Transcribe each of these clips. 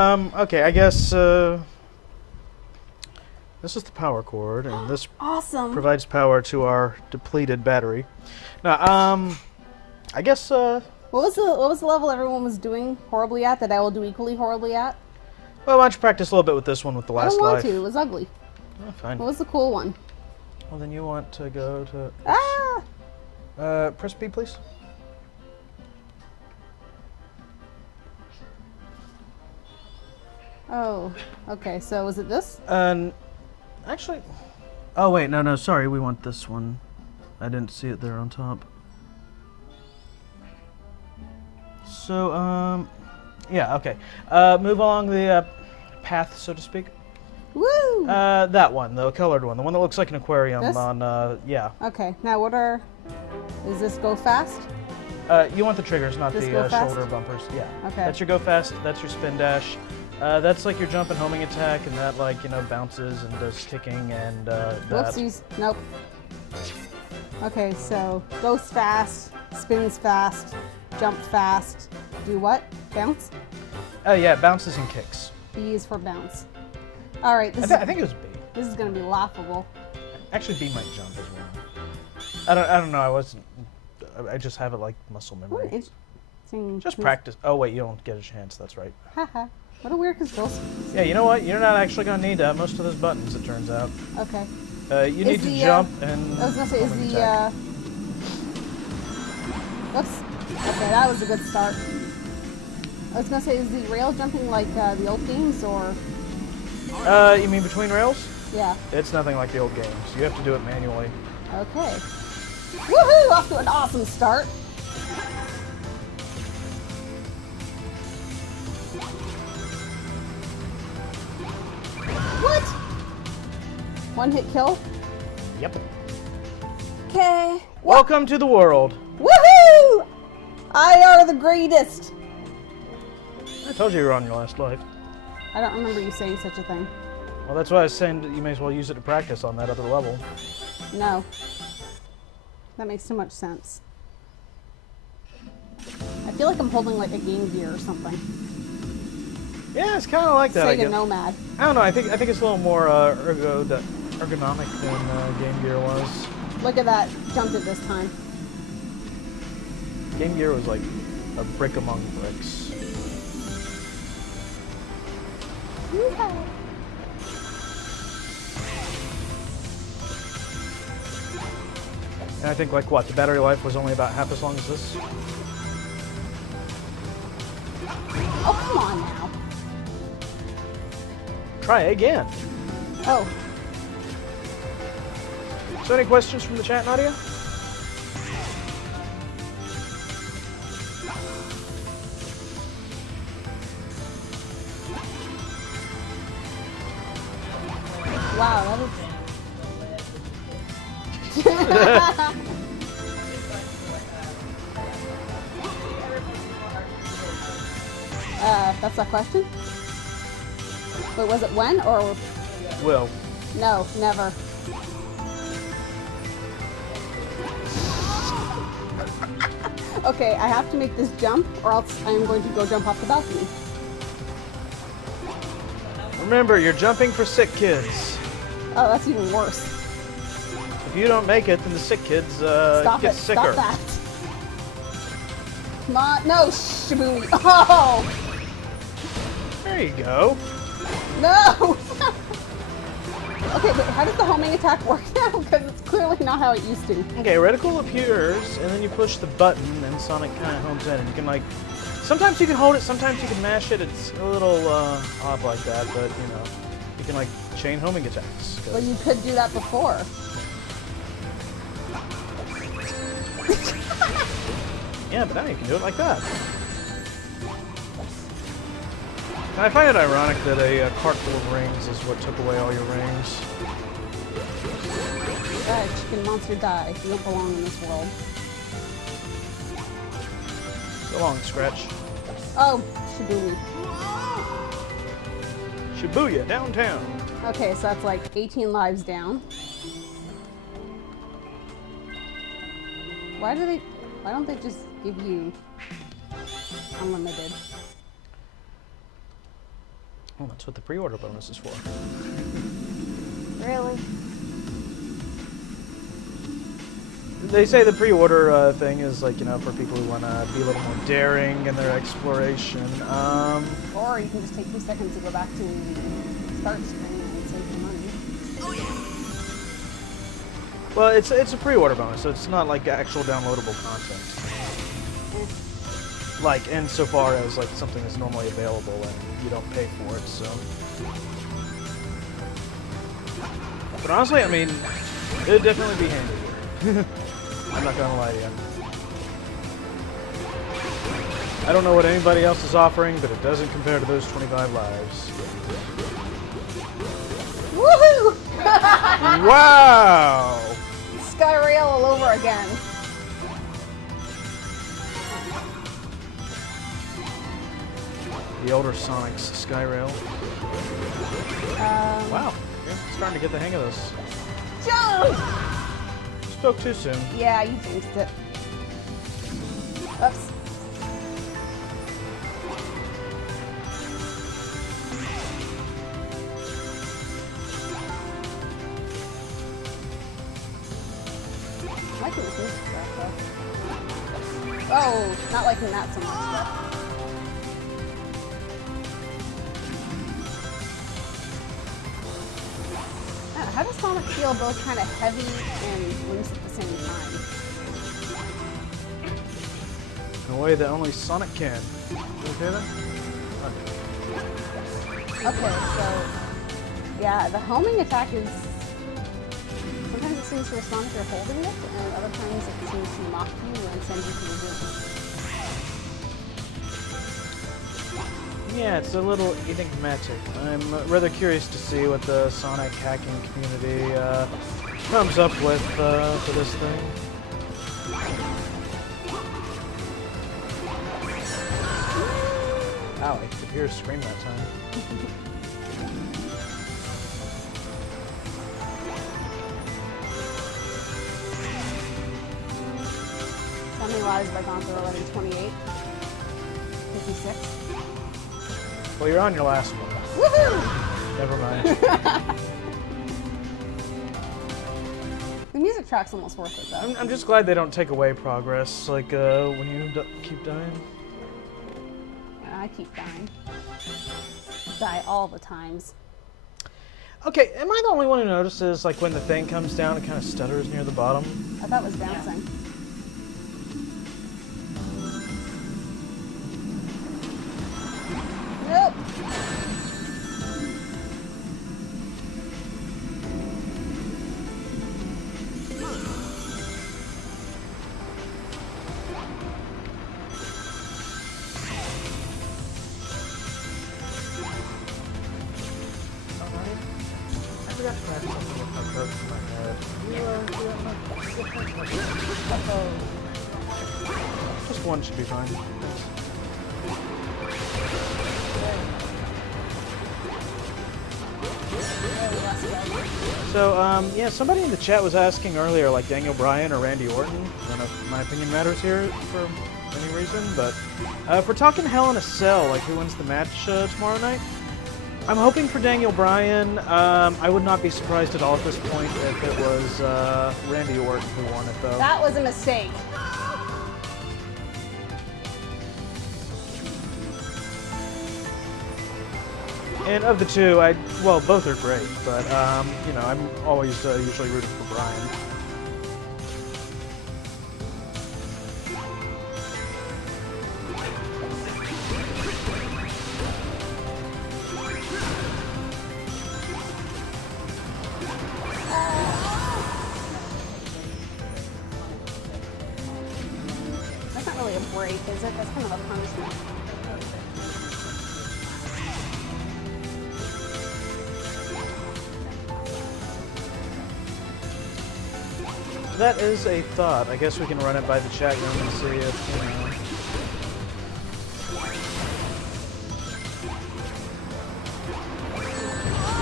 Okay, I guess, this is the power cord, and this Awesome. provides power to our depleted battery. Now, I guess, What was the level everyone was doing horribly at that I will do equally horribly at? well, why don't you practice a little bit with this one with the I last don't want life? to. It was ugly. Oh, fine. What was the cool one? Well, then you want to go to... press B, please. Oh, okay. So was it this? Actually... Oh, wait, no, sorry, we want this one. I didn't see it there on top. So, yeah, okay. Move along the path, so to speak. Woo! That one, the colored one, the one that looks like an aquarium This? on, yeah. Okay. Now what are? Is this go fast? You want the triggers, not This the go fast? shoulder bumpers. Yeah. Okay. That's your go fast. That's your spin dash. That's like your jump and homing attack, and that like bounces and does kicking and that. Whoopsies. Nope. Okay. So goes fast, spins fast, jump fast. Do what? Bounce. Oh yeah, bounces and kicks. B is for bounce. All right. I think it was B. This is gonna be laughable. Actually, B might jump as well. I don't know. I just have it like muscle memory. Interesting. Just practice. Oh wait, you don't get a chance. That's right. Haha. What a weird conspiracy. Yeah, you know what? You're not actually gonna need most of those buttons. It turns out. Okay. You need to jump and. I was gonna say, is homing the attack. whoops. Okay, that was a good start. I was gonna say, is the rail jumping like the old games, or? You mean between rails? Yeah. It's nothing like the old games. You have to do it manually. Okay. Woohoo! Off to an awesome start. What? One hit kill? Yep. Okay. Welcome to the world. Woohoo! I are the greatest. I told you were on your last life. I don't remember you saying such a thing. Well, that's why I was saying that you may as well use it to practice on that other level. No. That makes too much sense. I feel like I'm holding like a Game Gear or something. Yeah, it's kind of like that. I Sega guess. Nomad. I don't know. I think it's a little more ergonomic than Game Gear was. Look at that. Jumped it this time. Game Gear was like a brick among bricks. Yeehaw. And I think like what, the battery life was only about half as long as this. Oh, come on now. Try again. Oh, So any questions from the chat, Nadia? wow, that was... that's a question? Wait, was it when or... Will. No, never. Okay, I have to make this jump or else I'm going to go jump off the balcony. Remember, you're jumping for sick kids. Oh, that's even worse. If you don't make it, then the sick kids Stop get it. sicker. Stop that. Come on. No, Shabooey. Oh! There you go. No! Okay, but how does the homing attack work now? Because it's clearly not how it used to. Okay, reticle appears, and then you push the button, and Sonic kind of homes in, and you can like. Sometimes you can hold it, sometimes you can mash it. It's a little odd like that, but you can like chain homing attacks. Well, you could do that before. Yeah, but now you can do it like that. And I find it ironic that a cart full of rings is what took away all your rings. Chicken monster die. You don't belong in this world. So long, Scratch. Oh, Shabooey. Shibuya, downtown. Okay, so that's like 18 lives down. Why don't they just give you unlimited? Oh, that's what the pre-order bonus is for. Really? They say the pre-order thing is like, you know, for people who want to be a little more daring in their exploration. Or you can just take 2 seconds to go back to the start screen and save your money. Well, it's a pre-order bonus, so it's not like actual downloadable content. Like, insofar as like something is normally available and you don't pay for it, so. But honestly, I mean, it'd definitely be handy here. I'm not gonna lie to you. I don't know what anybody else is offering, but it doesn't compare to those 25 lives. Woohoo! Wow! Skyrail all over again. The older Sonic's Skyrail. Wow, you're starting to get the hang of this. Jump! Spoke too soon. Yeah, you jinxed it. Oops. I like this music track though. Oh, not liking that so much though. How does Sonic feel both kind of heavy and loose at the same time? In a way that only Sonic can. You okay then? Okay, so yeah, the homing attack is sometimes it seems for Sonic you're holding it, and other times it seems to mock you and send you to the room. Yeah, it's a little enigmatic. I'm rather curious to see what the Sonic hacking community comes up with for this thing. Ow, I could hear her scream that time. How many lives have I gone through already? 28? 56? Well, you're on your last one. Woohoo! Never mind. The music track's almost worth it though. I'm just glad they don't take away progress, like when you keep dying. I keep dying. Die all the times. Okay, am I the only one who notices, like, when the thing comes down, it kind of stutters near the bottom? I thought it was bouncing. Nope. I forgot to grab something with my bird in my head. Just one should be fine. So, yeah, somebody in the chat was asking earlier, like Daniel Bryan or Randy Orton. I don't know if my opinion matters here for any reason, but if we're talking Hell in a Cell, like who wins the match tomorrow night, I'm hoping for Daniel Bryan. I would not be surprised at all at this point if it was Randy Orton who won it, though. That was a mistake. And of the two, well, both are great, but, you know, I'm always usually rooting for Bryan. That's not really a break, is it? That's kind of a punishment. That is a thought. I guess we can run it by the chat room and see if, you know.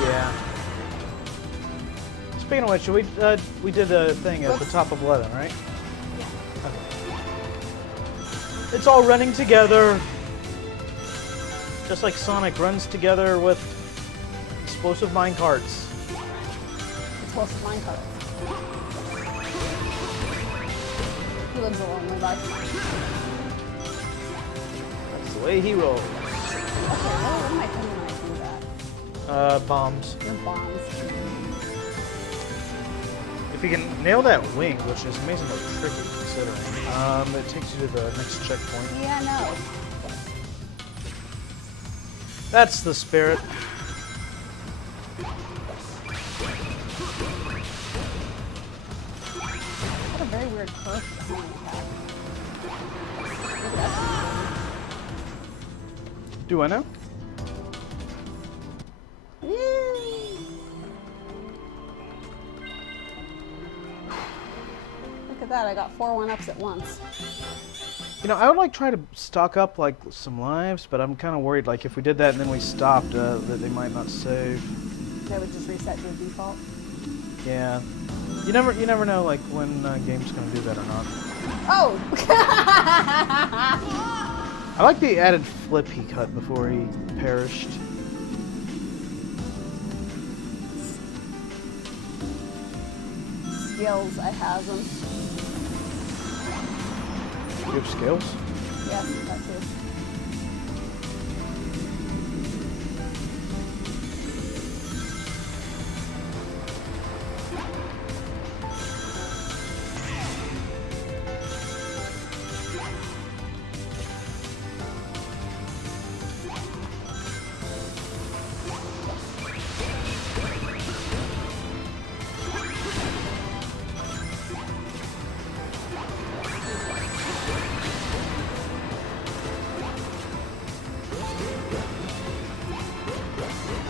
Yeah. Speaking of which, we did a thing at the top of 11, right? Okay. It's all running together. Just like Sonic runs together with explosive minecarts. Explosive minecart. He lives a lonely life. That's the way he rolls. Okay, what am I doing when I do that? Bombs. They're bombs. If you can nail that wing, which is amazingly tricky considering, it takes you to the next checkpoint. Yeah, no. That's the spirit. What a very weird curve for the homing attack. Look at that. Do I know? Look at that, I got 4 1-ups at once. You know, I would like try to stock up like some lives, but I'm kind of worried like if we did that and then we stopped, that they might not save. They would just reset to the default. Yeah. You never know like when game's gonna do that or not. Oh! I like the added flip he cut before he perished. Skills, I have them. You have skills? Yes, that too.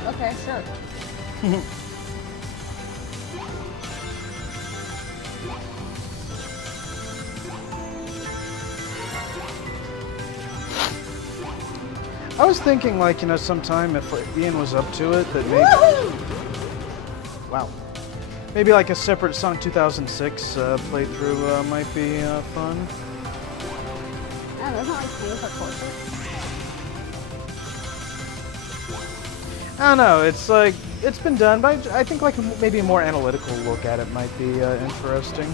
Okay, sure. I was thinking like, you know, sometime if Ian was up to it, that maybe... Wow. Maybe like a separate Sonic 2006 playthrough might be fun. Yeah, there's not like paying for courses. I don't know, it's like, it's been done, but I think like maybe a more analytical look at it might be interesting.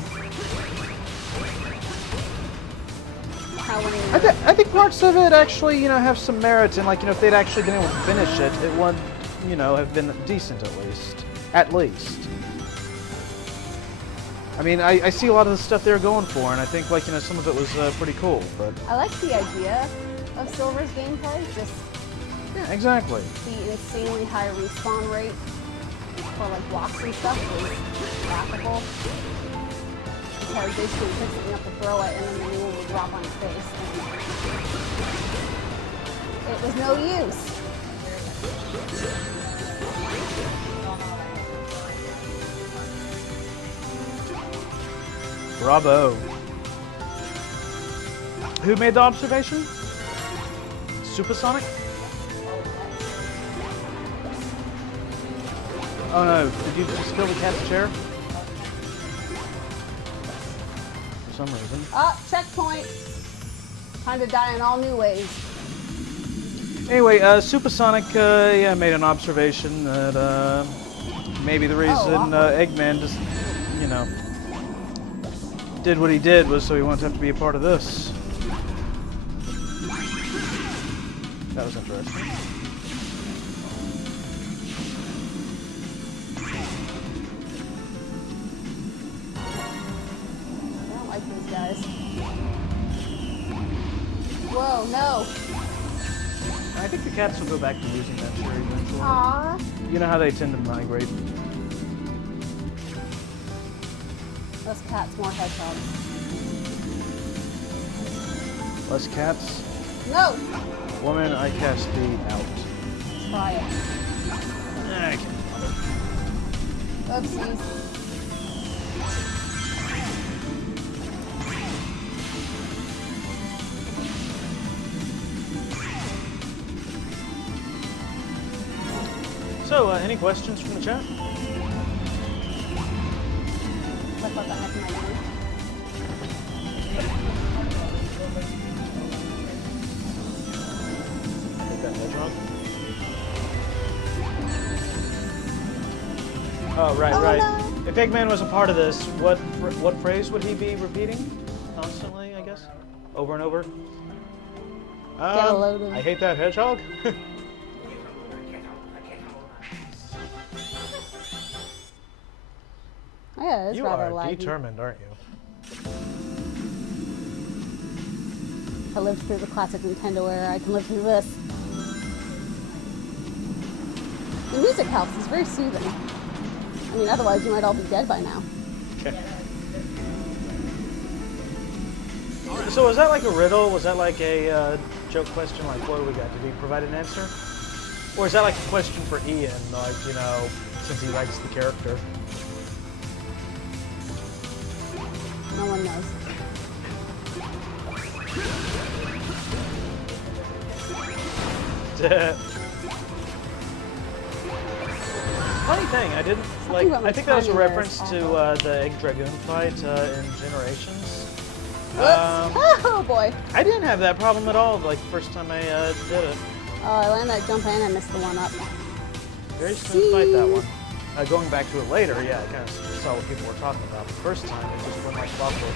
How many I think parts of it actually, you know, have some merit, and like, you know, if they'd actually been able to finish it, it would, you know, have been decent at least. At least. I mean, I see a lot of the stuff they're going for, and I think like, you know, some of it was pretty cool, but... I like the idea of Silver's gameplay, just Yeah, exactly. the insanely high respawn rate for like blocks and stuff was laughable. Because basically you pick something up to throw it and then the new one would drop on his face. And it was no use. Bravo. Who made the observation? Supersonic? Oh no, did you just kill the cat's chair? For some reason. Ah, checkpoint. Time to die in all new ways. Anyway, Supersonic yeah, made an observation that maybe the reason Eggman just, you know, did what he did was so he won't have to be a part of this. That was interesting. I don't like these guys. Whoa, no. I think the cats will go back to using that chair eventually. Aww. You know how they tend to migrate. Less cats, more hedgehogs. Less cats. No! Woman, I cast thee out. Try it. I can't bother. Oopsies. So, any questions from the chat? Like what the heck am I doing? like that hedgehog. Oh, right, Oh, right. no. If Eggman was a part of this, what phrase would he be repeating constantly, I guess? Over and over? Get a load of... I hate that hedgehog. Oh, yeah, it's You rather are laggy. determined, aren't you? I lived through the classic Nintendo era. I can live through this. The music helps. It's very soothing. I mean, otherwise you might all be dead by now. Okay. So was that like a riddle? Was that like a joke question? Like, what do we got? Did he provide an answer? Or is that like a question for Ian? Like, you know, since he likes the character. No one knows. Funny thing, I didn't like. about my I think that was a timing there reference is to awful. the Egg Dragoon fight in Generations. Whoops! Oh boy! I didn't have that problem at all. Like first time I did it. Oh, I landed that jump and I missed the one up. Very smooth fight, that one. Going back to it later, yeah, I kind of saw what people were talking about. The first time, it just went like clockwork.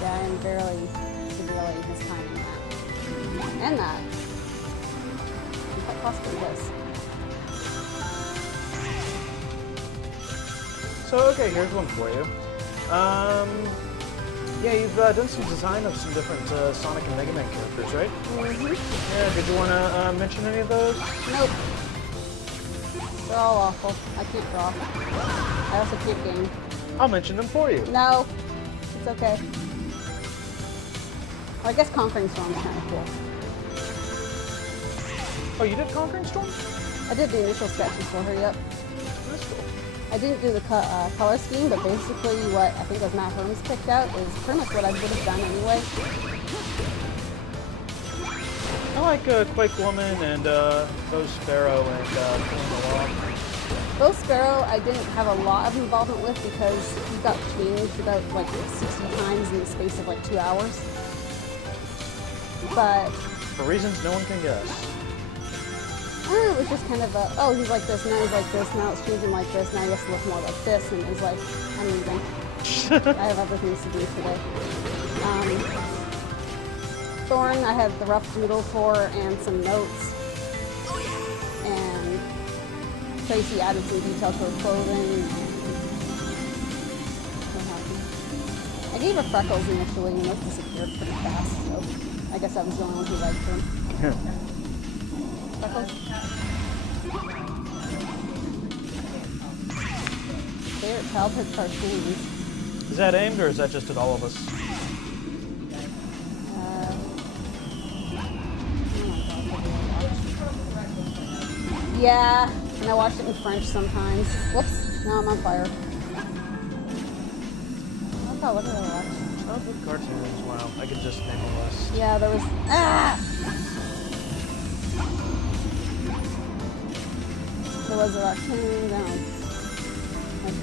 Yeah, I am very severely mistiming that. And that. And quite possibly this. So, okay, here's one for you. Yeah, you've done some design of some different Sonic and Mega Man characters, right? Mm-hmm. Yeah, did you want to mention any of those? Nope. They're all awful. I can't draw. I also can't game. I'll mention them for you. No. It's okay. Well, I guess Conquering Storm is kind of cool. Oh, you did Conquering Storm? I did the initial sketches for her, yep. That's cool. I didn't do the color scheme, but basically what I think was Matt Herms picked out is pretty much what I would have done anyway. I like Quake Woman and Ghost Sparrow and Killing the Law. Ghost Sparrow I didn't have a lot of involvement with because he got changed about like 60 times in the space of like 2 hours. But For reasons no one can guess. it was just kind of a, oh, he's like this, now he's like this, now it's changing like this, now he has to look more like this, and it's like, I'm leaving. I have other things to do today. Thorn, I had the rough doodle for and some notes. And Tracy added some detail to her clothing. What happened? I gave her freckles initially, and those disappeared pretty fast, so I guess I was the only one who liked them. Freckles? Favorite childhood cartoons? Is that aimed or is that just at all of us? Yeah, and I watched it in French sometimes. Whoops, now I'm on fire. Oh, look at that watch. Childhood cartoons, wow. I could just name a list. Yeah, there was. Ah! There was a raccoon down. Like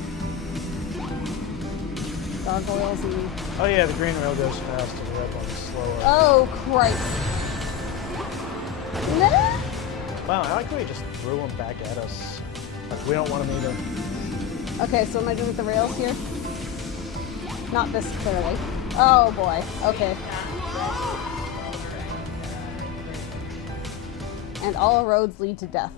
gargoyles and. Oh yeah, the green rail goes fast and the red one's slower. Oh, Christ. No! Wow, I like how he just threw them back at us. Like, we don't want them either. Okay, so am I doing with the rails here? Not this clearly. Oh boy, okay. And all roads lead to death.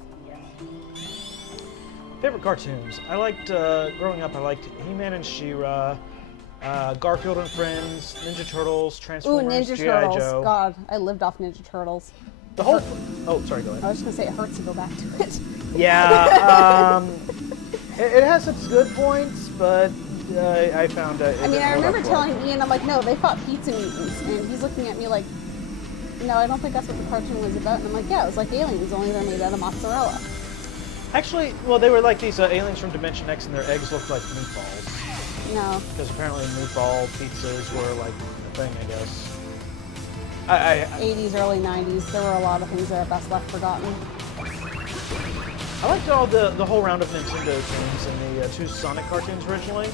Favorite cartoons? I liked, growing up, I liked He-Man and She-Ra, Garfield and Friends, Ninja Turtles, Ooh, Transformers, Ninja G.I. Turtles. Joe. God, I lived off Ninja Turtles. The whole... Oh, sorry, go I ahead. was just gonna say it hurts to go back to it. Yeah, it has its good points, but I found it. I mean, I held up remember well. telling Ian, I'm like, no, they fought pizza mutants, and he's looking at me like, no, I don't think that's what the cartoon was about. And I'm like, yeah, it was like aliens, only they're made out of mozzarella. Actually, well, they were like these aliens from Dimension X, and their eggs looked like meatballs. No. Because apparently meatball pizzas were like a thing, I guess. 80s, early 90s, there were a lot of things that are best left forgotten. I liked all the whole round of Nintendo things and the two Sonic cartoons originally.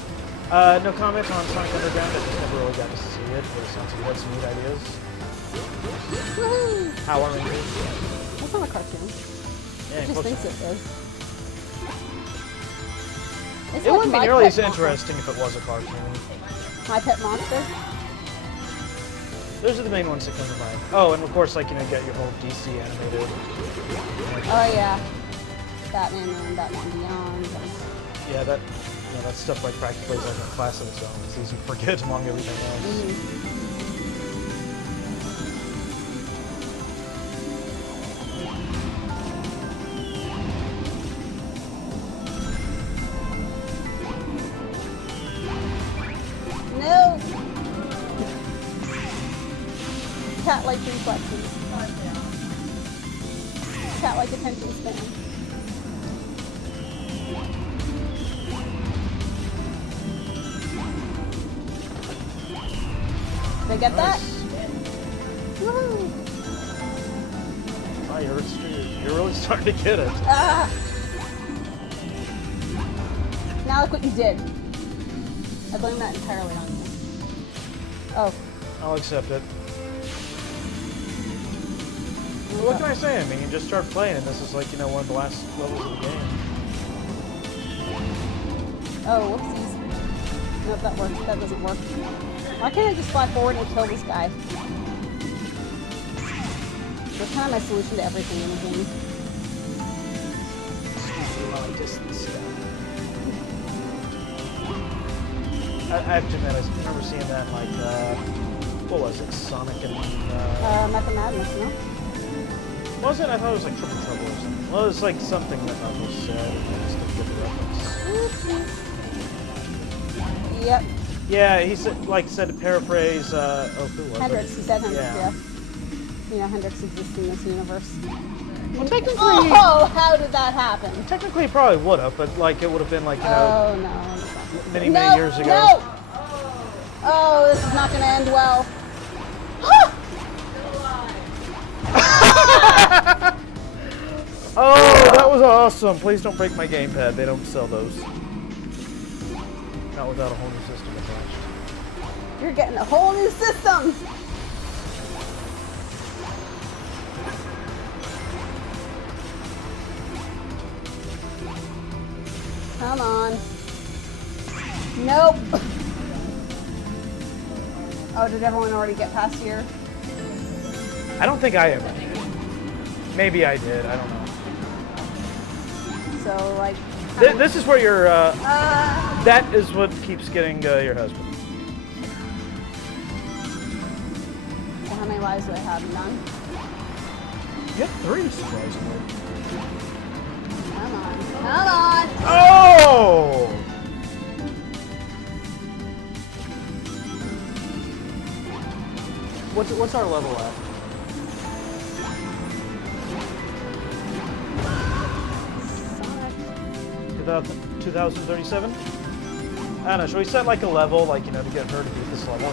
No comments on Sonic Underground. I just never really got to see it, but it sounds like you had some neat ideas. Woohoo! Power Rangers. That's not a cartoon. Yeah, It just close. thinks it is. It's It like wouldn't be My nearly Pet as interesting if it was a cartoon. My Pet Monster. Those are the main ones that come to mind. Oh, and of course, like, you know, you got your whole DC animated. Oh yeah. Batman and Batman Beyond. And Yeah, that, you know, that stuff like practically is like a class of its own. It's easy to forget among everything else. No! Cat-like reflexes. Cat-like attention span. Did I get that? Nice. Woohoo! Oh, you're really starting to get it. Ah! Now look what you did. I blame that entirely on you. Oh. I'll accept it. Well, what can I say? I mean, you just start playing, and this is like, you know, one of the last levels of the game. Oh, whoopsies. Nope, that works. That doesn't work. Why can't I just fly forward and kill this guy? That's kind of my solution to everything in the game. Long distance stuff. I have to admit, I remember seeing that, like, what was it? Sonic and, Method Madness, no? was it? I thought it was like Triple Trouble or something. Well, it was like something that Knuckles said, and I just didn't get the reference. Yep. Yeah, he said to paraphrase, oh, who was Hendrix, it? he said Hendrix, Yeah. yeah. You know, Hendrix exists in this universe. Well, technically, Oh, how did that happen? technically he probably would have, but like it would have been like, you know, Oh, no. many No, years ago. No! Oh, this is not going to end well. Oh, that was awesome! Please don't break my gamepad. They don't sell those. Not without a whole new system attached. You're getting a whole new system! Come on. Nope. Oh, did everyone already get past here? I don't think I ever did. Maybe I did. I don't know. So, like... This is where your, that is what keeps getting your husband. So how many lives do I have? None? You have 3, surprisingly. Come on. Come on! Oh! What's our level at? Sonic. 2037? I don't know, should we set like a level, like, you know, to get her to beat this level?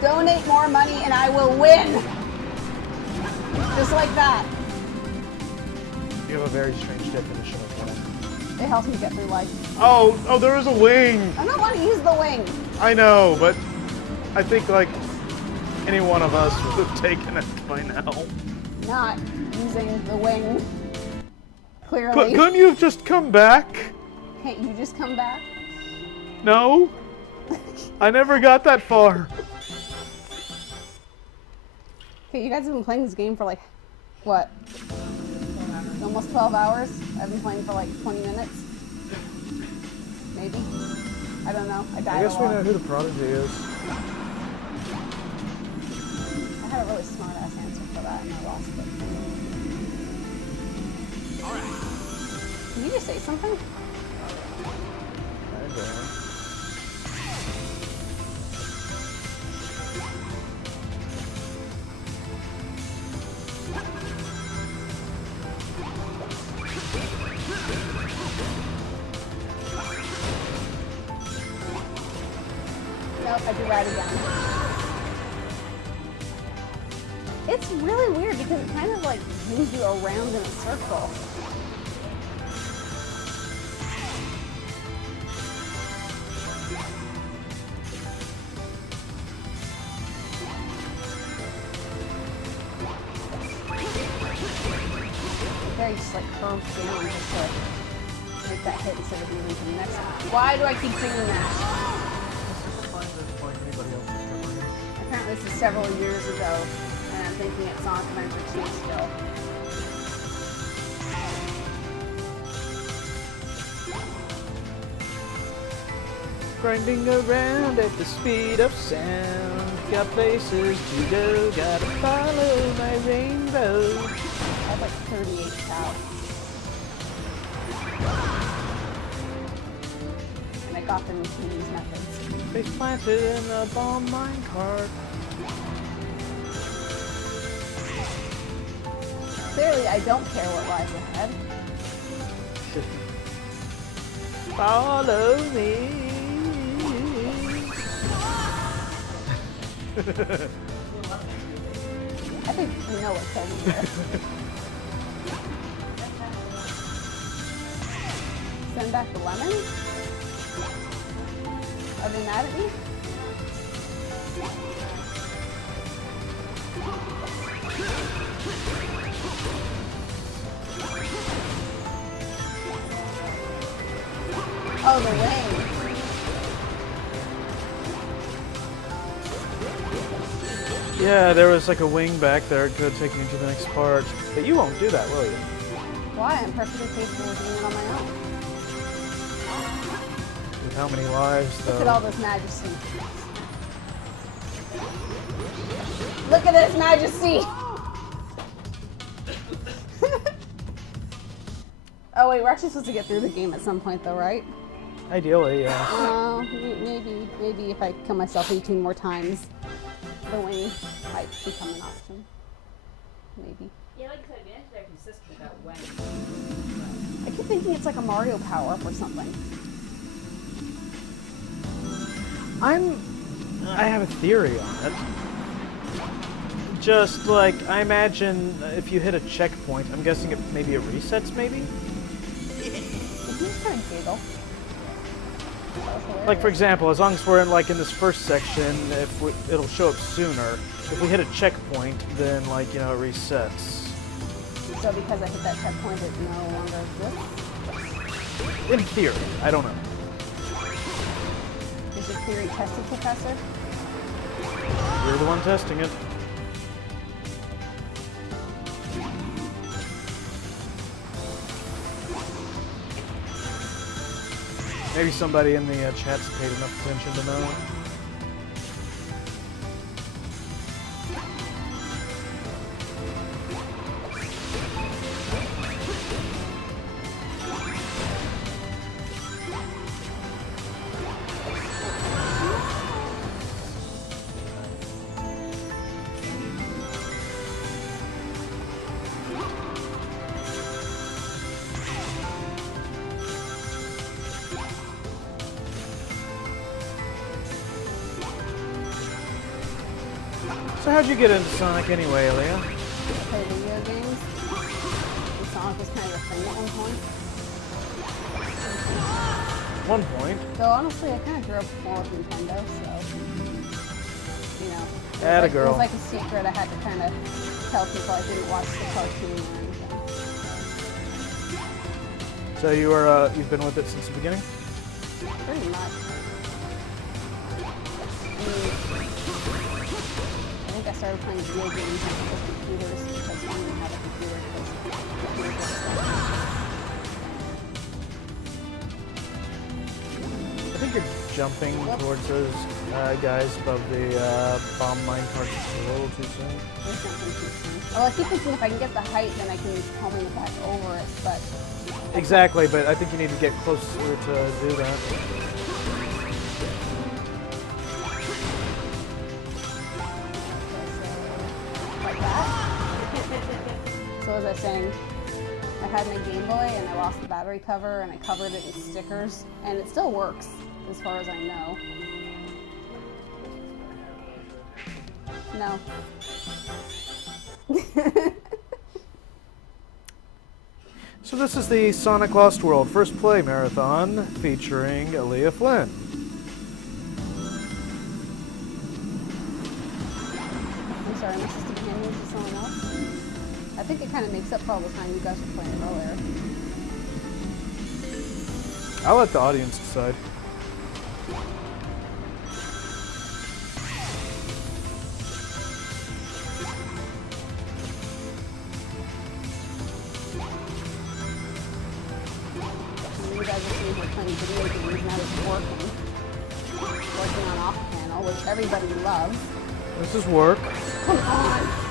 Donate more money and I will win! Just like that. You have a very strange definition of that. It helps me get through life. Oh, there is a wing! I don't want to use the wing. I know, but I think, like, any one of us would have taken it by now. Not using the wing. Clearly. Couldn't you have just come back? Can't you just come back? No? I never got that far. Okay, you guys have been playing this game for like, what? Almost 12 hours? I've been playing for like 20 minutes. Maybe? I don't know. I died a lot. who the Prodigy is. I had a really smart ass answer for that and I lost it. Alright. Can you just say something? Nope, I do that again. It's really weird because it kind of like moves you around in a circle. I just like curved down just to make that hit instead of moving to the next one. Why do I keep thinking that? Apparently this is several years ago, and I'm thinking it's Sonic Adventure 2 still. Grinding around at the speed of sound. Got places to go, gotta follow my rainbow. I have like 38 cows. And I got them using these methods. Face planted in a bomb minecart. Clearly, I don't care what lies ahead. Follow me. I think we know what's coming here. Send back the lemon? Are they mad at me? Oh, the wing. Yeah, there was like a wing back there. It could take you to the next part. But you won't do that, will you? Why? I'm perfectly capable of doing it on my own. With how many lives, though? Look at all this majesty. Look at this majesty! Oh wait, we're actually supposed to get through the game at some point though, right? Ideally, yeah. Maybe if I kill myself 18 more times, the wing might become an option. Maybe. Yeah, like I said, we actually are consistent about when. I keep thinking it's like a Mario power-up or something. I have a theory on it. Just like, I imagine if you hit a checkpoint, I'm guessing maybe it resets, maybe? Did you just kind of giggle? Like, for example, as long as we're in this first section, it'll show up sooner. If we hit a checkpoint, then, it resets. So because I hit that checkpoint, it no longer exists? In theory. I don't know. Is your theory tested, Professor? You're the one testing it. Maybe somebody in the chat's paid enough attention to know. So how'd you get into Sonic anyway, Leah? Play video games. And Sonic was kind of a thing at one point. One point. So honestly, I kind of grew up more with Nintendo, so you know. It Atta-girl. was like a secret. I had to kind of tell people I didn't watch the cartoon or anything. So you've been with it since the beginning? Pretty much. I think I started playing video games on the computers because one didn't have a computer because computers were expensive. I think you're jumping towards those guys above the bomb minecart just a little too soon. There's something too soon. Well, I keep thinking if I can get the height, then I can homing it back over it, but... Exactly, but I think you need to get closer to do that. Like that. So as I was saying, I had my Game Boy and I lost the battery cover and I covered it in stickers and it still works as far as I know. No. So this is the Sonic Lost World First Play Marathon featuring Leah Flynn. I'm sorry, my sister handed it to someone else. I I think it kind of makes up for all the time you guys were playing earlier. I'll let the audience decide. You guys are seeing we're playing video games now it's working. Working on off panel, which everybody loves. This is work. Come on!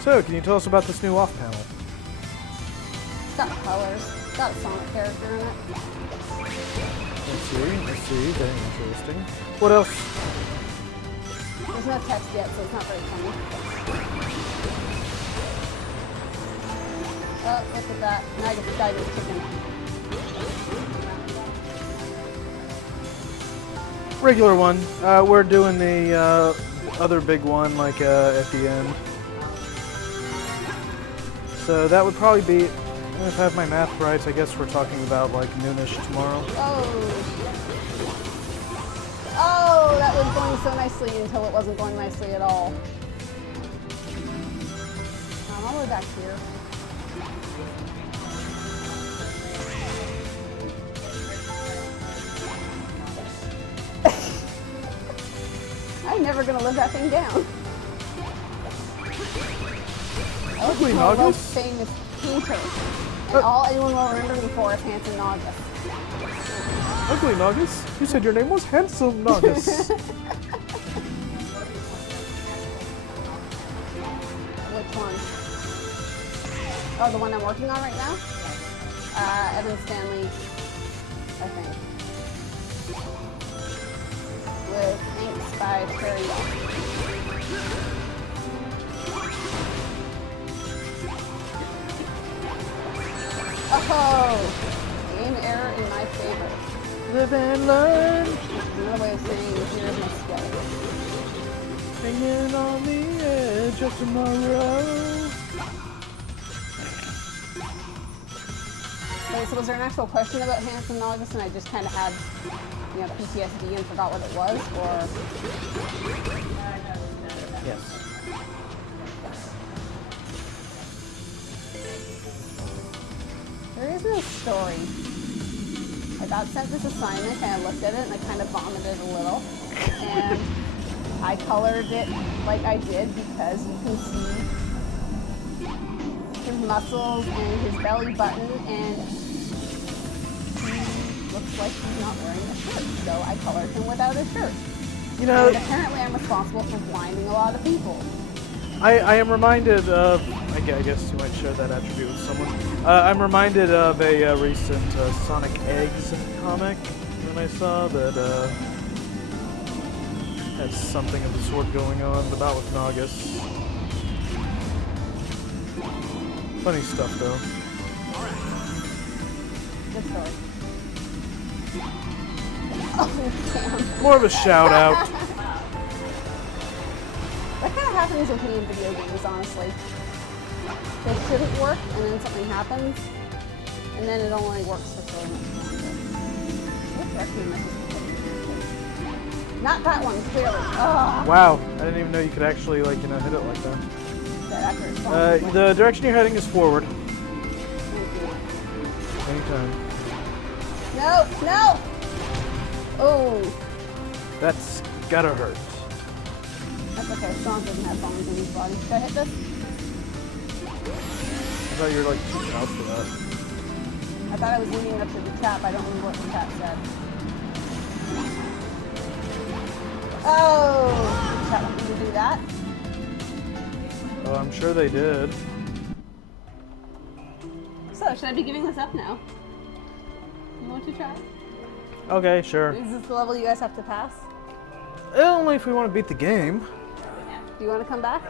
So, can you tell us about this new off panel? It's got colors. It's got a Sonic character in it. Let's see, very interesting. What else? There's no text yet, so it's not very funny. Oh, look at that. Now I get to die to the chicken. Regular one. We're doing the other big one, like at the end. So that would probably be, if I have my math right, I guess we're talking about like noonish tomorrow. Oh, that was going so nicely until it wasn't going nicely at all. I'm all the way back here. I'm never gonna live that thing down. I was Ugly the Naugus? most famous painter. And all anyone will remember me for is Handsome Naugus. Ugly Naugus? You said your name was Handsome Naugus. Which one? Oh, the one I'm working on right now? Evan Stanley, I think. With inks by Terry Young. Oh! Game error in my favor. Live and learn. Another way of saying here's my skeleton. Hanging on the edge of tomorrow. Wait, so was there an actual question about Handsome Naugus and I just kind of had, you know, PTSD and forgot what it was, or? Yes. There is no story. I got sent this assignment and I looked at it and I kind of vomited a little. And I colored it like I did because you can see his muscles and his belly button, and he looks like he's not wearing a shirt. So I colored him without a shirt. You know, And apparently I'm responsible for blinding a lot of people. I am reminded of, I guess you might share that attribute with someone. I'm reminded of a recent Sonic Eggs comic that I saw that has something of the sort going on, but not with Naugus. Funny stuff though. Good story. Oh, damn. More of a shout out. That kind of happens with me in video games, honestly. They shouldn't work, and then something happens, and then it only works for so much longer. What direction am I supposed to put? Not that one, clearly. Ugh. Wow, I didn't even know you could actually, like, hit it like that. That after it's gone. The direction you're heading is forward. Thank you. Anytime. No, no! Oh, That's gotta hurt. that's okay. Sonic doesn't have bones in his body. Should I hit this? I thought you were, like, too out for that. I thought I was leading up to the trap. I don't remember what the trap said. Oh! Did the trap want me to do that? Oh, I'm sure they did. So, should I be giving this up now? You want to try? Okay, sure. Is this the level you guys have to pass? Only if we want to beat the game. Do you want to come back?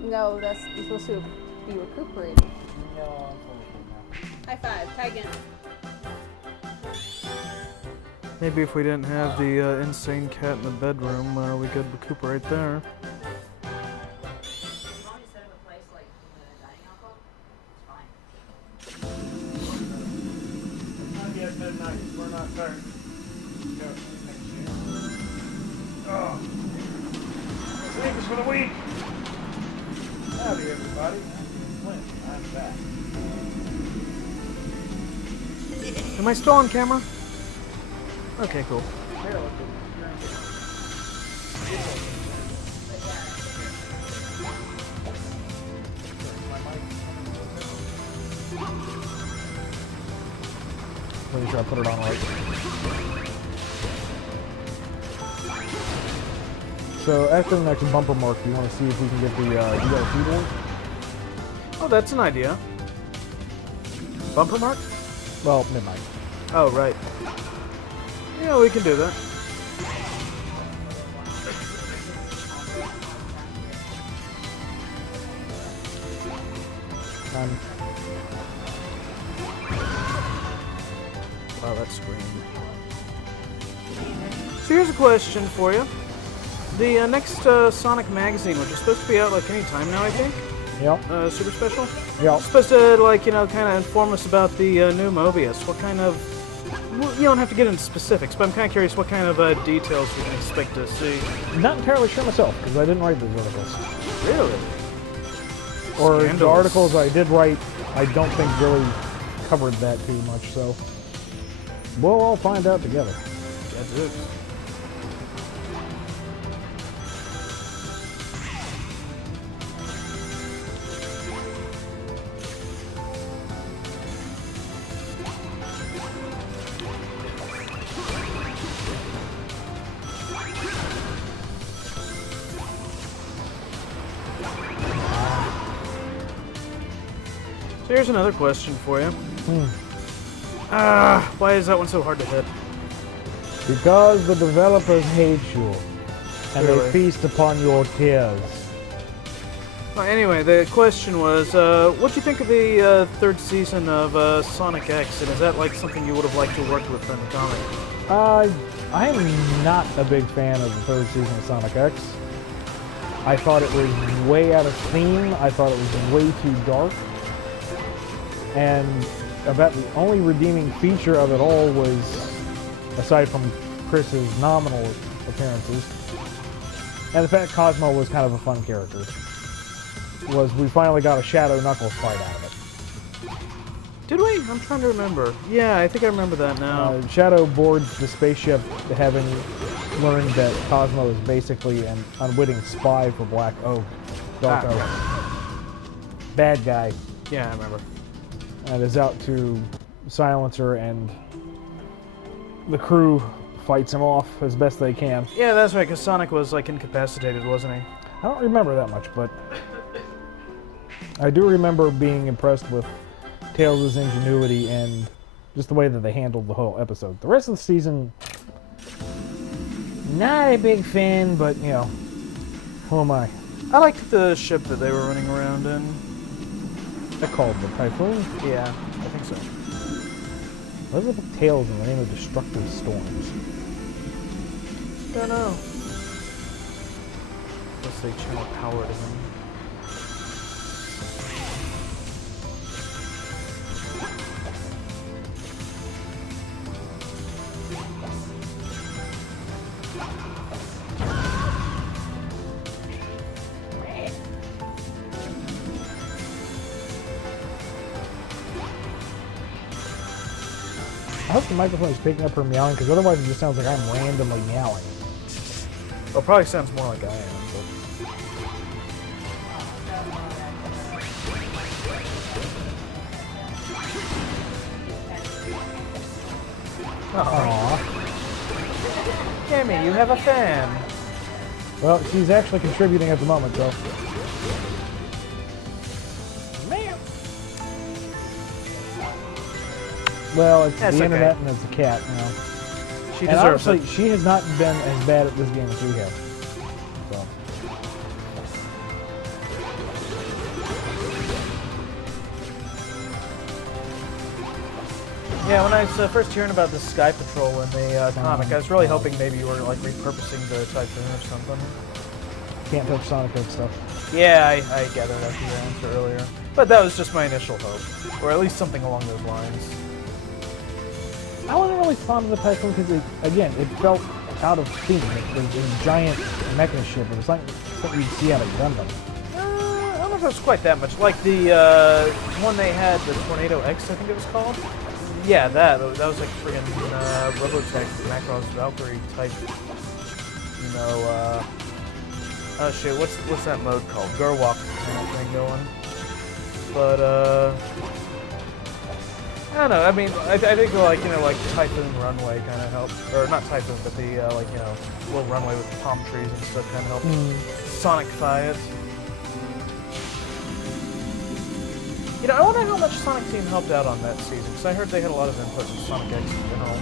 No, that's you're supposed to be recuperating. High five, tag in. Maybe if we didn't have the insane cat in the bedroom, we could recuperate there. Mom, you set up a place like in the dining hall club? games for the week. Howdy, everybody. Clint, I'm back. Am I still on camera? Okay, cool. Pretty sure I put it on right. So after the next bumper mark, you want to see if we can get the DLC board? Oh, that's an idea. Bumper mark? Well, midnight. Oh, right. Yeah, we can do that. Wow, that screamed. So here's a question for you. The next Sonic magazine, which is supposed to be out like any time now, I think. Yep. Super special. Yep. It's supposed to like kind of inform us about the new Mobius. What kind of? Well, you don't have to get into specifics, but I'm kind of curious what kind of details we can expect to see. Not entirely sure myself because I didn't write those articles. Really? Or the Scandalous. articles I did write, I don't think really covered that too much. So we'll all find out together. That's it. So here's another question for you. Why is that one so hard to hit? Because the developers hate you, and Really? they feast upon your tears. Well, anyway, the question was, what do you think of the third season of Sonic X, and is that like something you would have liked to work with in the comic? I am not a big fan of the third season of Sonic X. I thought it was way out of theme. I thought it was way too dark. And about the only redeeming feature of it all was, aside from Chris's nominal appearances, and the fact Cosmo was kind of a fun character, was we finally got a Shadow Knuckles fight out of it. Did we? I'm trying to remember. Yeah, I think I remember that now. Shadow boards the spaceship, having learned that Cosmo is basically an unwitting spy for Black Oak. Dark Oak. Bad guy. Yeah, I remember. And is out to silence her, and the crew fights him off as best they can. Yeah, that's right, because Sonic was like incapacitated, wasn't he? I don't remember that much, but I do remember being impressed with Tails' ingenuity and just the way that they handled the whole episode. The rest of the season, not a big fan, but you know, who am I? I liked the ship that they were running around in. They're called the Typhoon. Yeah, I think so. What is it with Tails in the name of Destructive Storms? Don't know. Unless they channel power to him. I hope the microphone is picking up her meowing, because otherwise it just sounds like I'm randomly meowing. Well, it probably sounds more like I am, but... Aww. Gammy, you have a fan. Well, she's actually contributing at the moment, though. Well, it's That's the okay. internet and it's a cat, you know. She And deserves honestly, it. she has not been as bad at this game as we have. So. Yeah, when I was first hearing about the Sky Patrol in the comic, I was really hoping maybe you were like repurposing the Typhoon or something. Can't touch Sonic X stuff. Yeah, I gathered after your answer earlier. But that was just my initial hope. Or at least something along those lines. I wasn't really fond of the Typhoon because, again, it felt out of theme. It was a giant mecha ship. It was something you'd see out of Gundam. I don't know if it was quite that much. Like the one they had, the Tornado X, I think it was called. Yeah, that was like friggin' Robotech, Macross Valkyrie type. You know, oh shit, what's that mode called? Gerwalk kind of thing going. But I don't know. I mean, I think like like Typhoon Runway kind of helped, or not Typhoon, but the like little runway with palm trees and stuff kind of helped Sonicify it. I wonder how much Sonic Team helped out on that season, because I heard they had a lot of input in Sonic X in general.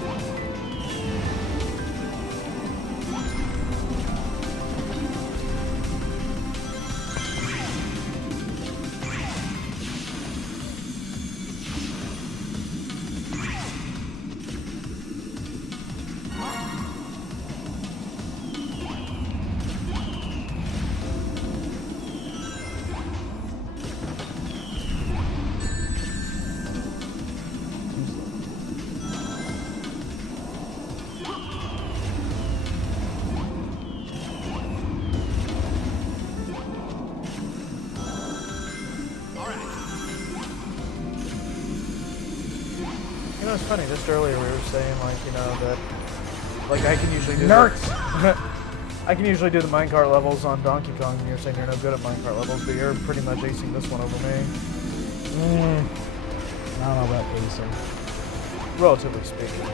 It's funny, just earlier we were saying, like, that, like, I can usually do I can usually do the minecart levels on Donkey Kong, and you're saying you're no good at minecart levels, but you're pretty much acing this one over me. I don't know about acing. Relatively speaking.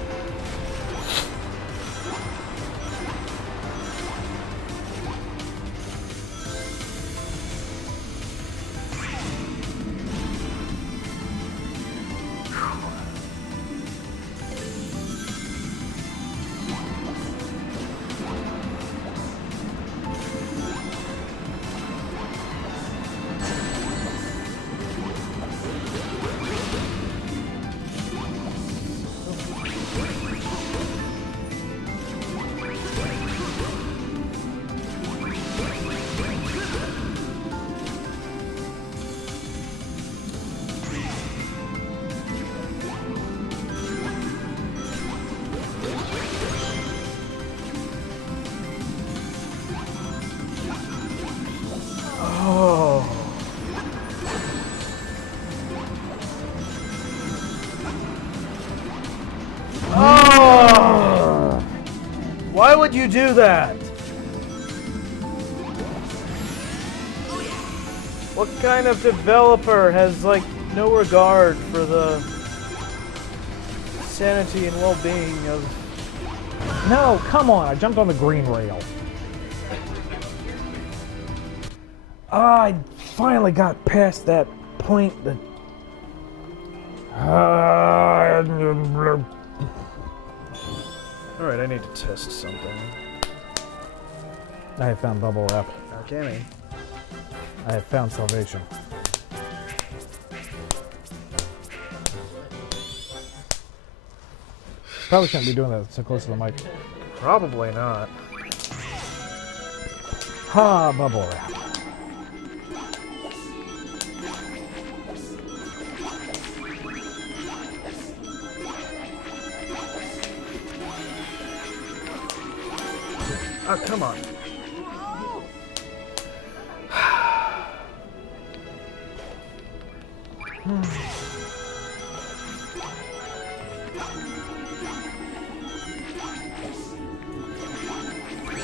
Why would you do that? What kind of developer has, like, no regard for the sanity and well-being of... No, come on, I jumped on the green rail. I finally got past that point that... Alright, I need to test something. I have found bubble wrap. Okay. I have found salvation. Probably shouldn't be doing that so close to the mic. Probably not. Ha, bubble wrap. Oh, come on.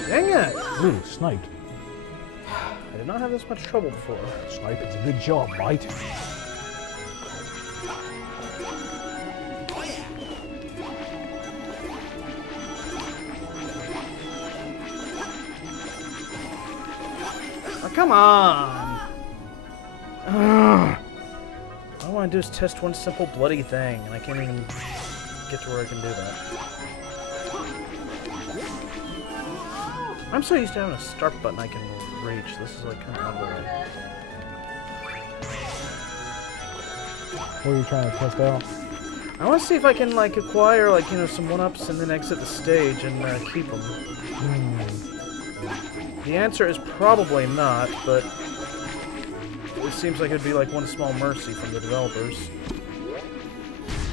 Dang it! Ooh, sniped. I did not have this much trouble before. Snipe, it's a good job, mate. Oh, come on! Ugh. All I want to do is test one simple bloody thing, and I can't even get to where I can do that. I'm so used to having a start button I can reach. This is like kind of out of the way. What are you trying to test out? I want to see if I can like acquire like some one-ups and then exit the stage and keep them. The answer is probably not, but it seems like it'd be like one small mercy from the developers.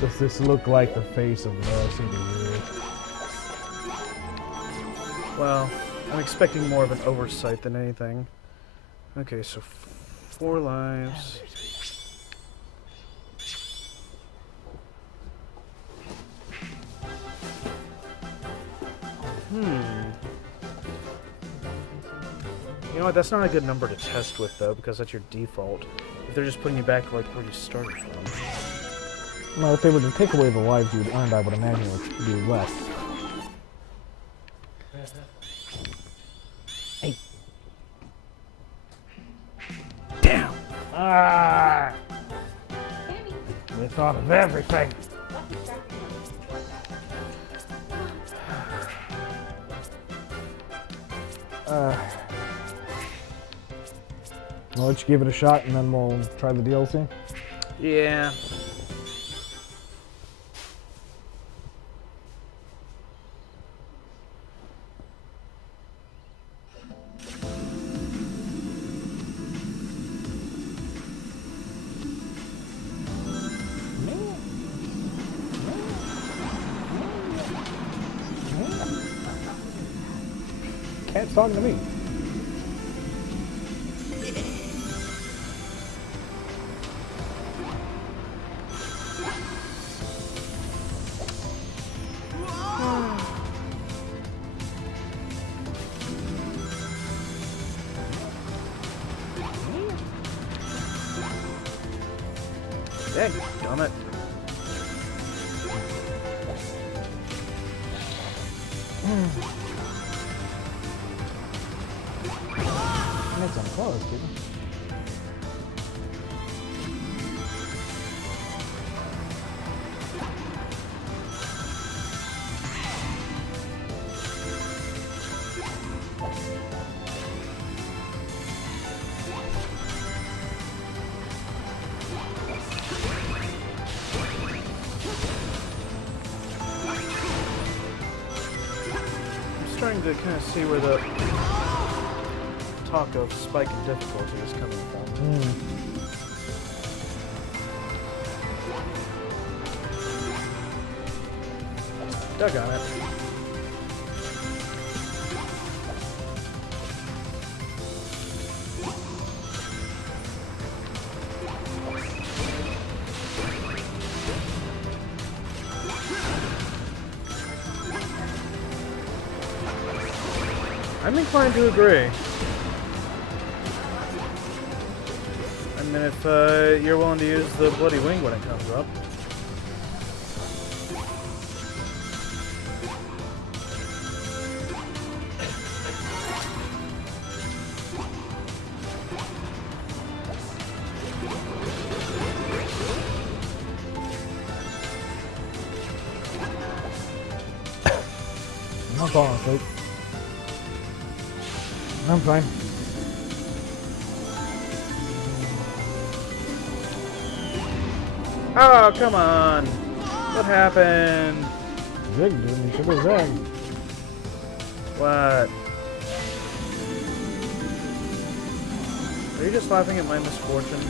Does this look like the face of the CPU? Well, I'm expecting more of an oversight than anything. Okay, so 4 lives. You know what, that's not a good number to test with, though, because that's your default. If they're just putting you back to, like, where you started from. Well, if they were to take away the lives you would earn, I would imagine it would be less. Hey. Damn! Ah! They thought of everything. I'll let you give it a shot and then we'll try the DLC. Yeah. Cat's talking to me. Dang, damn it. That's on close, dude. I'm starting to kind of see where the talk of spike in difficulty is coming from. Dug on it. I'm inclined to agree. I mean, if you're willing to use the Bloody Wing when it comes up. I'm not falling asleep. I'm fine. Oh, come on! What happened? Zig did me should have zagged. What? Are you just laughing at my misfortune?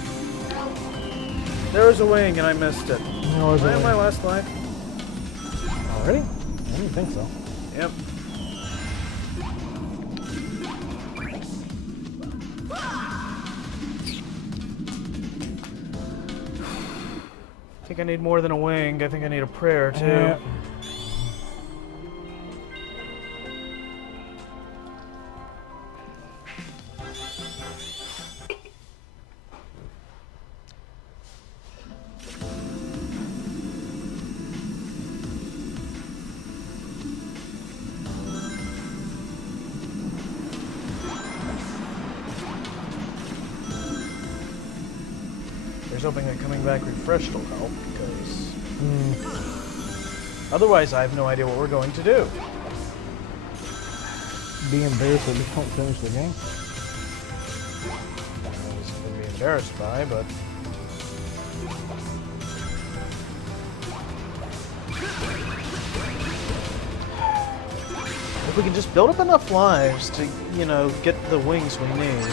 There was a wing and I missed it. No, Am I on my last life? Already? I didn't think so. Yep. I think I need more than a wing. I think I need a prayer too. Here's hoping that coming back refreshed will help, because otherwise I have no idea what we're going to do. Be embarrassed that we don't finish the game. I don't know something to be embarrassed by, but if we can just build up enough lives to, you know, get the wings we need.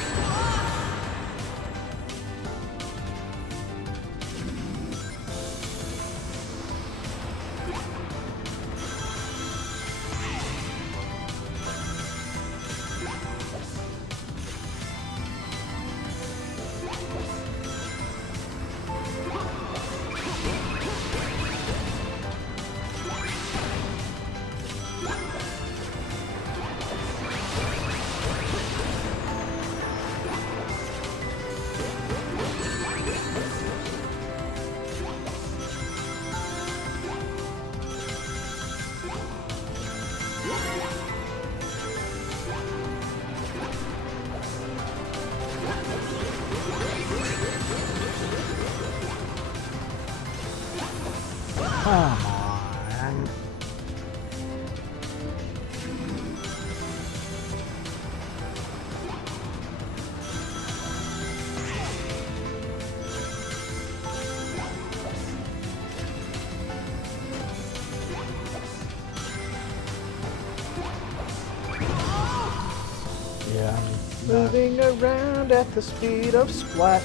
Moving around at the speed of Splat.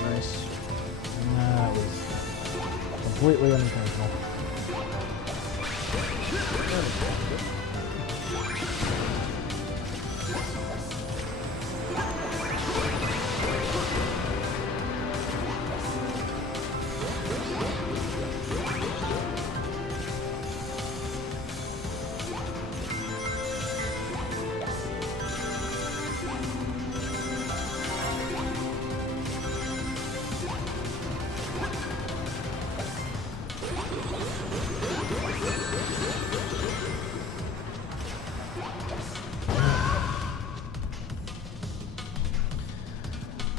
Nice. That was completely unintentional.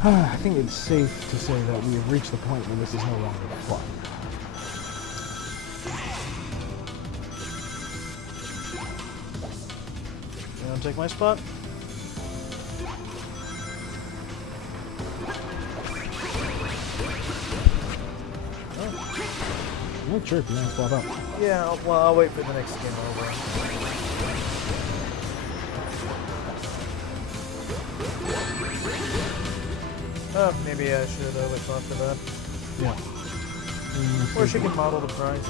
I think it's safe to say that we have reached the point where this is no longer fun. You want to take my spot? I'm not sure if you want to swap out. Yeah, well, I'll wait for the next game over. Oh, maybe I should wait till after that. Yeah. Or she can model the prizes.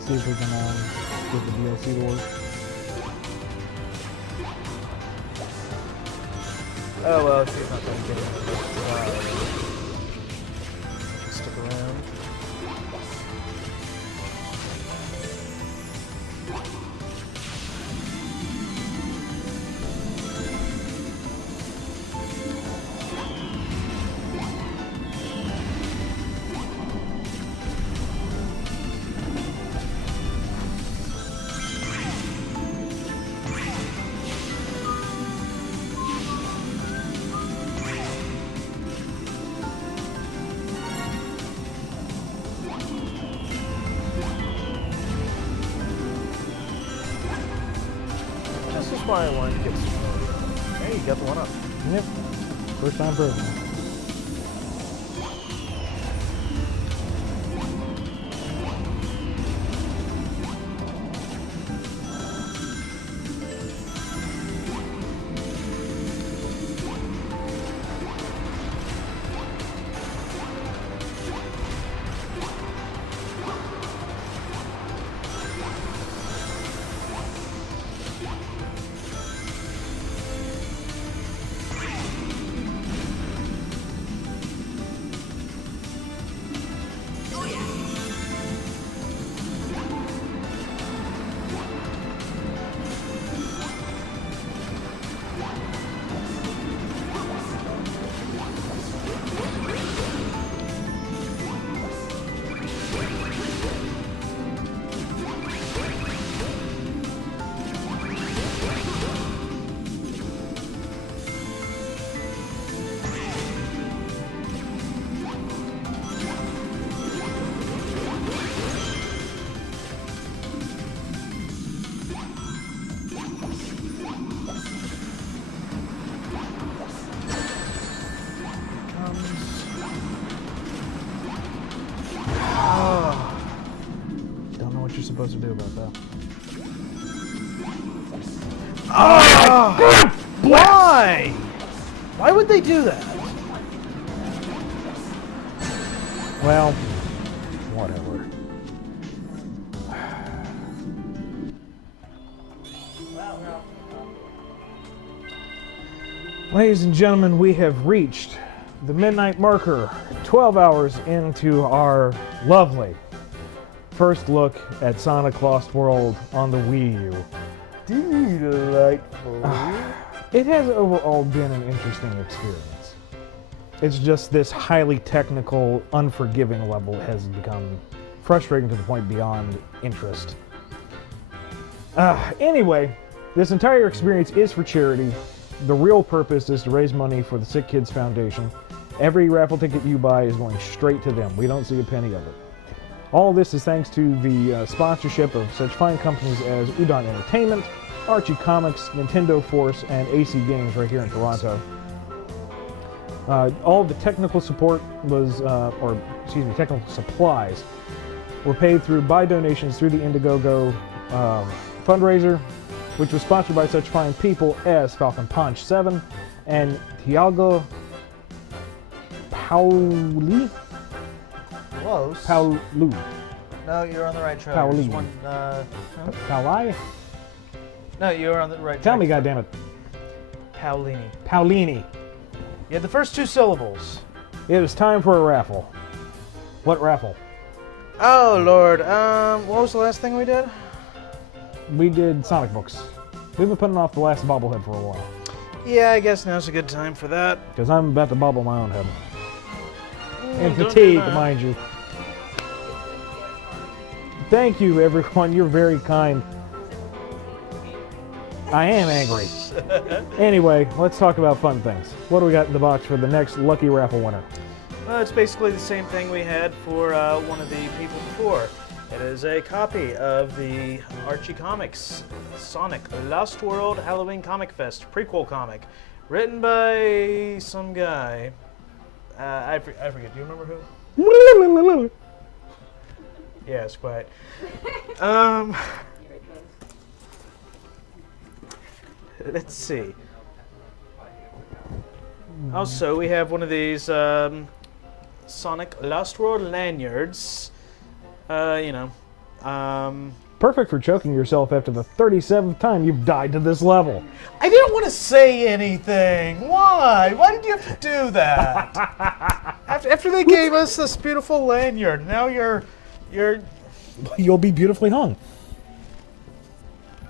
See if we can get the DLC to work. Oh, well, she's not going to get it. Stick around. This is why I wanted to get some. Hey, you got the one up. Yep. First time for everyone. Don't know what you're supposed to do about that. Oh! Why? Why would they do that? Well, whatever. Ladies and gentlemen, we have reached the midnight marker, 12 hours into our lovely first look at Sonic Lost World on the Wii U. Delightful. It has overall been an interesting experience. It's just this highly technical, unforgiving level has become frustrating to the point beyond interest. Anyway, this entire experience is for charity. The real purpose is to raise money for the Sick Kids Foundation. Every raffle ticket you buy is going straight to them. We don't see a penny of it. All this is thanks to the sponsorship of such fine companies as Udon Entertainment, Archie Comics, Nintendo Force, and AC Games right here in Toronto. All the technical support was, technical supplies were paid through by donations through the Indiegogo fundraiser, which was sponsored by such fine people as Falcon Punch 7 and Thiago Pauli. Close. Paulu. No, you're on the right track. Pauli. There's one, Pauli? no, you're on the right track. Tell me, goddammit. Paulini. Paulini. You had the first two syllables. It is time for a raffle. What raffle? Oh, Lord. What was the last thing we did? We did Sonic books. We've been putting off the last bobblehead for a while. Yeah, I guess now's a good time for that. Because I'm about to bobble my own head. And don't do fatigue, that. mind you. Thank you, everyone. You're very kind. I am angry. Anyway, let's talk about fun things. What do we got in the box for the next lucky raffle winner? Well, it's basically the same thing we had for one of the people before. It is a copy of the Archie Comics Sonic Lost World Halloween Comic Fest prequel comic, written by some guy. I forget. Do you remember who? Yes, quite. Let's see. Also, we have one of these Sonic Lost World lanyards. Perfect for choking yourself after the 37th time you've died to this level. I didn't want to say anything. Why? Why did you have to do that? after they gave us this beautiful lanyard, now you're You'll be beautifully hung.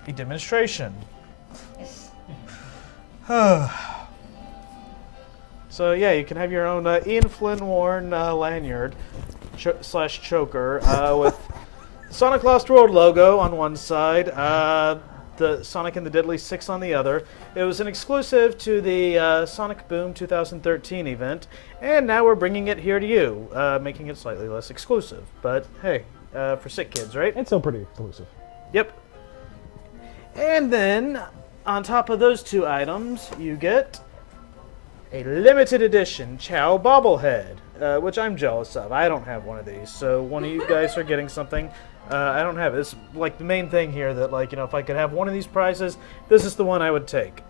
a demonstration. So yeah, you can have your own Ian Flynn worn lanyard slash choker with Sonic Lost World logo on one side, the Sonic and the Deadly Six on the other. It was an exclusive to the Sonic Boom 2013 event, and now we're bringing it here to you, making it slightly less exclusive. But hey, for sick kids, right? It's still pretty exclusive. Yep. And then, on top of those two items, you get a limited edition Chow bobblehead, which I'm jealous of. I don't have one of these, so one of you guys are getting something. I don't have it. It's like the main thing here that, like, if I could have one of these prizes, this is the one I would take.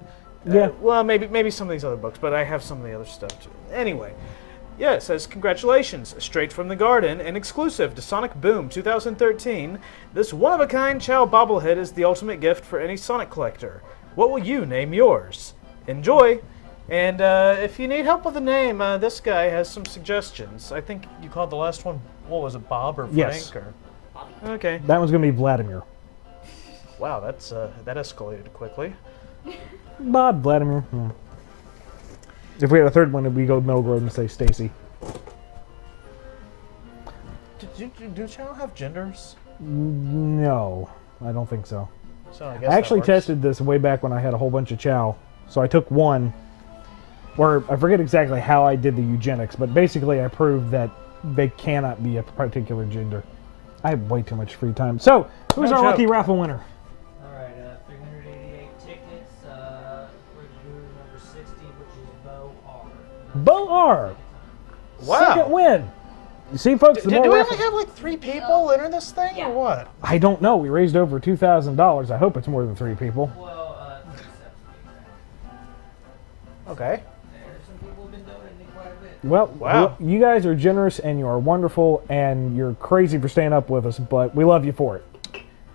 Yeah. Well, maybe some of these other books, but I have some of the other stuff too. Anyway. Yeah, it says, congratulations, straight from the garden and exclusive to Sonic Boom 2013, this one-of-a-kind Chow bobblehead is the ultimate gift for any Sonic collector. What will you name yours? Enjoy! And if you need help with the name, this guy has some suggestions. I think you called the last one, what was it, Bob or Frank? Yes. Or... Okay. That one's going to be Vladimir. Wow, that escalated quickly. Bob, Vladimir. Yeah. If we had a third one, we'd go middle road and say Stacy. Do Chow have genders? No, I don't think so. So I guess I actually that works. tested this way back when I had a whole bunch of Chow. So I took one, or I forget exactly how I did the eugenics, but basically I proved that they cannot be a particular gender. I have way too much free time. So, who's No our joke. lucky raffle winner? Alright, 388 tickets. We're doing number 60, which is Bo R. Bo R. Wow. Second win. You see, folks, the Do more we raffle- only have like 3 people enter this thing, Yeah. or what? I don't know. We raised over $2,000. I hope it's more than 3 people. Well, 37 to be exact. Okay. Some people have been donating quite a bit. Well, Wow. you guys are generous and you are wonderful and you're crazy for staying up with us, but we love you for it.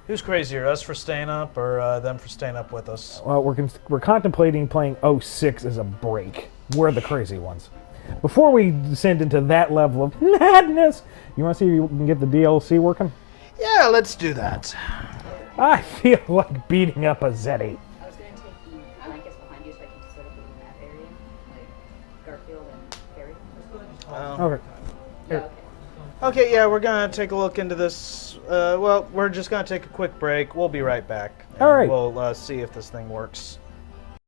Who's crazier, us for staying up or them for staying up with us? Well, we're contemplating playing 06 as a break. We're the crazy ones. Before we descend into that level of madness, you want to see if you can get the DLC working? Yeah, let's do that. I feel like beating up a Zeddy. I was going to take the blankets behind you so I can sort of in that area, like Garfield and Harry. Okay. Yeah, okay. Okay, yeah, we're gonna take a look into this. Well, we're just gonna take a quick break. We'll be right back. All right. We'll see if this thing works.